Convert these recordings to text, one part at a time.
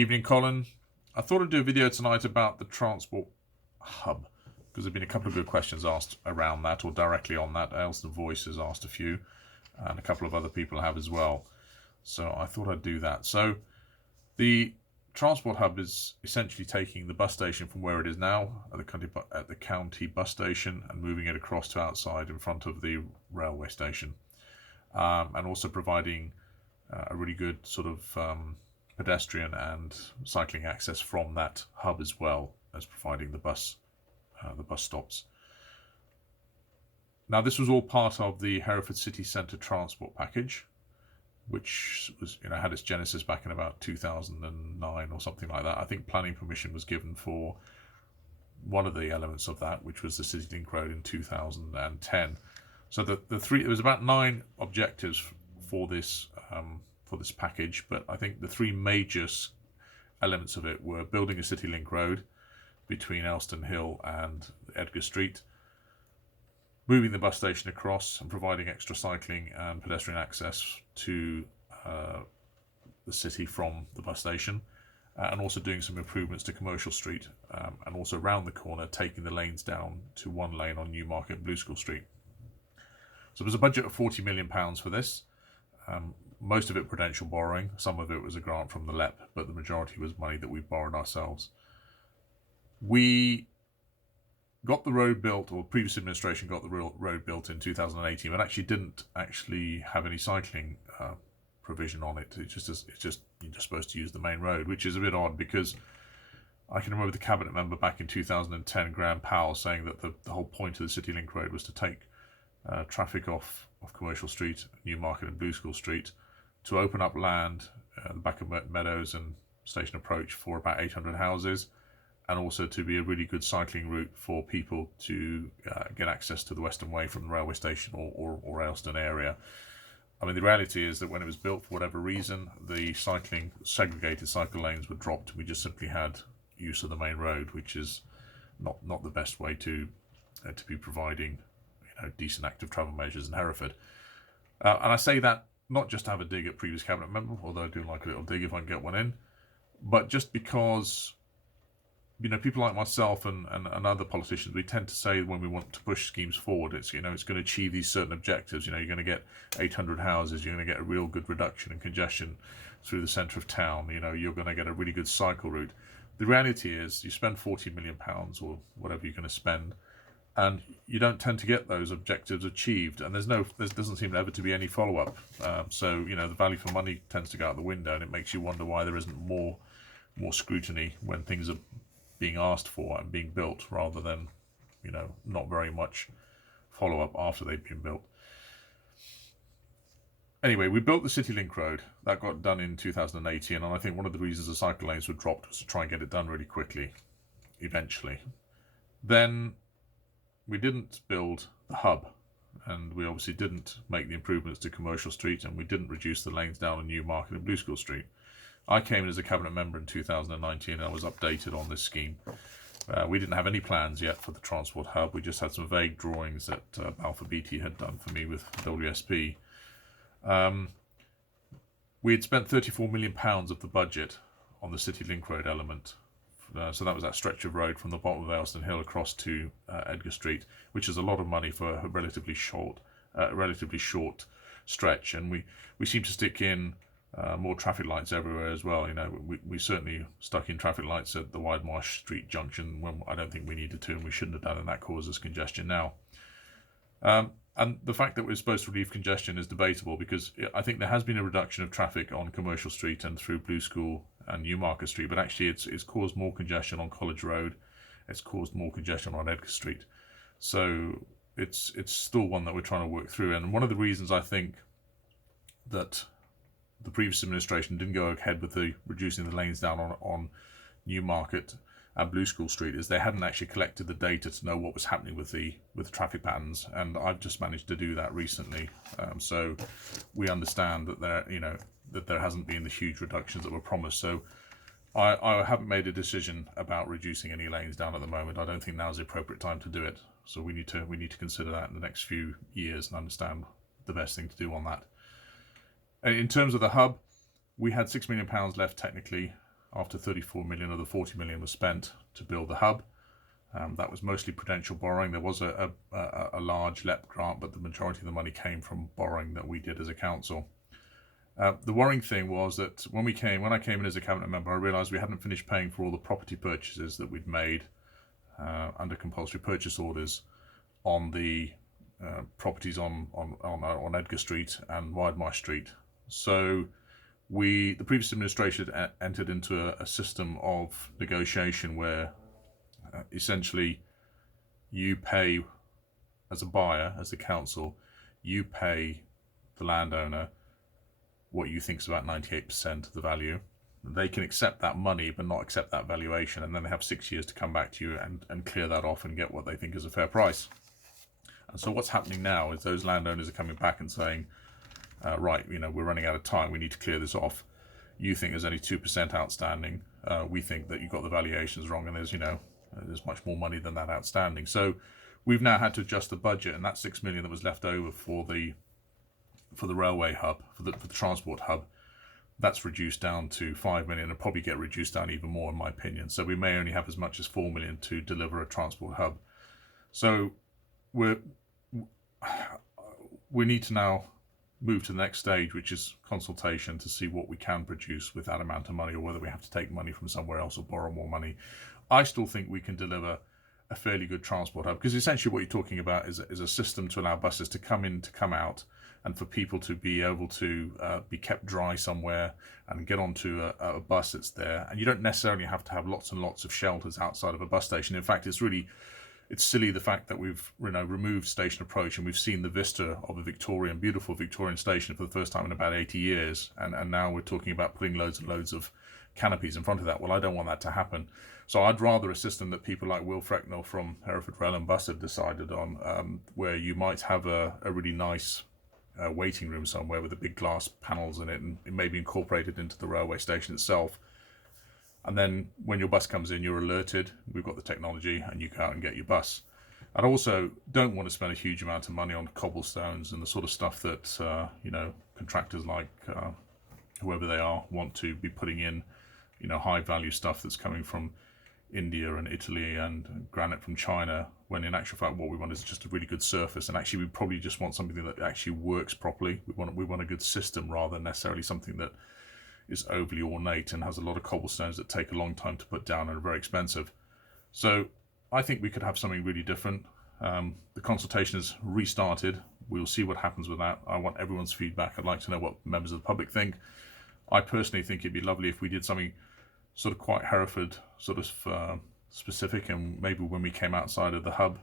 Evening, Colin. I thought I'd do a video tonight about the Transport Hub, because there have been a couple of good questions asked around that, or directly on that. Hereford Voice has asked a few, and a couple of other people have as well. So I thought I'd do that. So the Transport Hub is essentially taking the bus station from where it is now at the county bus station and moving it across to outside in front of the railway station, and also providing a really good sort of pedestrian and cycling access from that hub, as well as providing the bus stops. Now, this was all part of the Hereford City Centre Transport Package, which was, had its genesis back in about 2009 or something like that. I think planning permission was given for one of the elements of that, which was the City Link Road in 2010. So there was about 9 objectives for this package, but I think the 3 major elements of it were building a City Link Road between Elston Hill and Edgar Street, moving the bus station across and providing extra cycling and pedestrian access to the city from the bus station, and also doing some improvements to Commercial Street, and also round the corner taking the lanes down to 1 lane on Newmarket and Blue School Street. So there's a budget of £40 million for this. Most of it prudential borrowing, some of it was a grant from the LEP, but the majority was money that we borrowed ourselves. We got the road built, or previous administration got the road built in 2018, but actually didn't have any cycling provision on it. It's just you're just supposed to use the main road, which is a bit odd, because I can remember the cabinet member back in 2010, Graham Powell, saying that the whole point of the City Link Road was to take traffic off Commercial Street, Newmarket and Blue School Street, to open up land at the back of Meadows and Station Approach for about 800 houses, and also to be a really good cycling route for people to get access to the Western Way from the railway station or Elston area. I mean, the reality is that when it was built, for whatever reason, the segregated cycle lanes were dropped. We just simply had use of the main road, which is not the best way to be providing decent active travel measures in Hereford. And I say that not just to have a dig at previous cabinet member, although I do like a little dig if I can get one in, but just because people like myself and other politicians, we tend to say when we want to push schemes forward, it's going to achieve these certain objectives. You're going to get 800 houses, you're going to get a real good reduction in congestion through the centre of town, you're going to get a really good cycle route. The reality is you spend £40 million or whatever you're going to spend, and you don't tend to get those objectives achieved, and there doesn't seem ever to be any follow-up. So the value for money tends to go out the window, and it makes you wonder why there isn't more scrutiny when things are being asked for and being built, rather than not very much follow-up after they've been built. Anyway, we built the City Link Road. That got done in 2018, and I think one of the reasons the cycle lanes were dropped was to try and get it done really quickly, eventually. Then we didn't build the hub, and we obviously didn't make the improvements to Commercial Street, and we didn't reduce the lanes down on Newmarket and Blue School Street. I came in as a cabinet member in 2019, and I was updated on this scheme. We didn't have any plans yet for the Transport Hub. We just had some vague drawings that Balfour Beatty had done for me with WSP. We had spent £34 million of the budget on the City Link Road element. So that was that stretch of road from the bottom of Elston Hill across to Edgar Street, which is a lot of money for a relatively short stretch. And we seem to stick in more traffic lights everywhere as well. We certainly stuck in traffic lights at the Widemarsh Street junction when I don't think we needed to, and we shouldn't have done, and that causes congestion now. And the fact that we're supposed to relieve congestion is debatable, because I think there has been a reduction of traffic on Commercial Street and through Blue School and Newmarket Street, but actually it's caused more congestion on College Road. It's caused more congestion on Edgar Street. So it's still one that we're trying to work through. And one of the reasons I think that the previous administration didn't go ahead with reducing the lanes down on Newmarket and Blue School Street is they hadn't actually collected the data to know what was happening with the traffic patterns, and I've just managed to do that recently. So we understand that there hasn't been the huge reductions that were promised. So I haven't made a decision about reducing any lanes down at the moment. I don't think now's the appropriate time to do it. So we need to consider that in the next few years and understand the best thing to do on that. In terms of the hub, we had £6 million left technically after 34 million of the 40 million was spent to build the hub. That was mostly prudential borrowing. There was a large LEP grant, but the majority of the money came from borrowing that we did as a council. The worrying thing was that when I came in as a cabinet member, I realised we hadn't finished paying for all the property purchases that we'd made under compulsory purchase orders on the properties on Edgar Street and Widemarsh Street. So the previous administration had entered into a system of negotiation where essentially you pay as a buyer, as the council, you pay the landowner what you think is about 98% of the value. They can accept that money but not accept that valuation, and then they have 6 years to come back to you and clear that off and get what they think is a fair price. And so what's happening now is those landowners are coming back and saying, right, we're running out of time, we need to clear this off. You think there's only 2% outstanding. We think that you got the valuations wrong, and there's much more money than that outstanding. So we've now had to adjust the budget, and that 6 million that was left over for the railway hub, for the transport hub, that's reduced down to 5 million, and probably get reduced down even more in my opinion. So we may only have as much as 4 million to deliver a transport hub. So we need to now move to the next stage, which is consultation, to see what we can produce with that amount of money, or whether we have to take money from somewhere else or borrow more money. I still think we can deliver a fairly good transport hub, because essentially what you're talking about is a system to allow buses to come in, to come out, and for people to be able to be kept dry somewhere and get onto a bus that's there. And you don't necessarily have to have lots and lots of shelters outside of a bus station. In fact, it's silly the fact that we've removed station approach, and we've seen the vista of a beautiful Victorian station for the first time in about 80 years. And now we're talking about putting loads and loads of canopies in front of that. Well, I don't want that to happen. So I'd rather a system that people like Will Frecknell from Hereford Rail and Bus have decided on, where you might have a really nice waiting room somewhere with the big glass panels in it, and it may be incorporated into the railway station itself. And then when your bus comes in, you're alerted, we've got the technology, and you go out and get your bus. I also don't want to spend a huge amount of money on cobblestones and the sort of stuff that contractors like whoever they are want to be putting in, high value stuff that's coming from India and Italy and granite from China, when in actual fact what we want is just a really good surface. And actually we probably just want something that actually works properly. We want a good system rather than necessarily something that is overly ornate and has a lot of cobblestones that take a long time to put down and are very expensive. So I think we could have something really different. The consultation has restarted. We'll see what happens with that. I want everyone's feedback. I'd like to know what members of the public think. I personally think it'd be lovely if we did something sort of quite Hereford specific, and maybe when we came outside of the hub,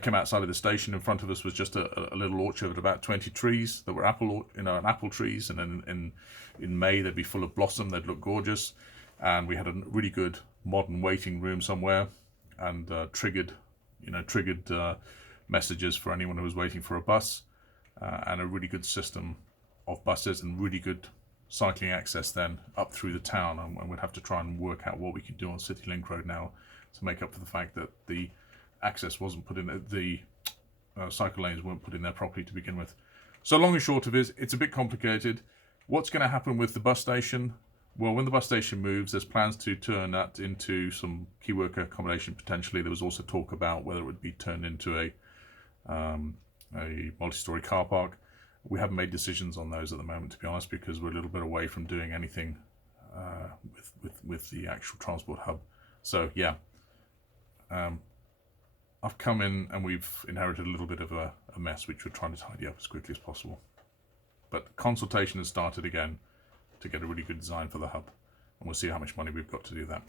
came outside of the station, in front of us was just a little orchard of about 20 trees that were apple trees, and then in May they'd be full of blossom, they'd look gorgeous, and we had a really good modern waiting room somewhere, and triggered messages for anyone who was waiting for a bus, and a really good system of buses and really good cycling access then up through the town. And we'd have to try and work out what we could do on City Link Road now to make up for the fact that the access wasn't put in, the cycle lanes weren't put in there properly to begin with. So long and short of it, it's a bit complicated. What's going to happen with the bus station? Well, when the bus station moves, there's plans to turn that into some key worker accommodation potentially. There was also talk about whether it would be turned into a multi-storey car park. We haven't made decisions on those at the moment, to be honest, because we're a little bit away from doing anything with the actual transport hub. So yeah, I've come in and we've inherited a little bit of a mess, which we're trying to tidy up as quickly as possible. But consultation has started again to get a really good design for the hub, and we'll see how much money we've got to do that.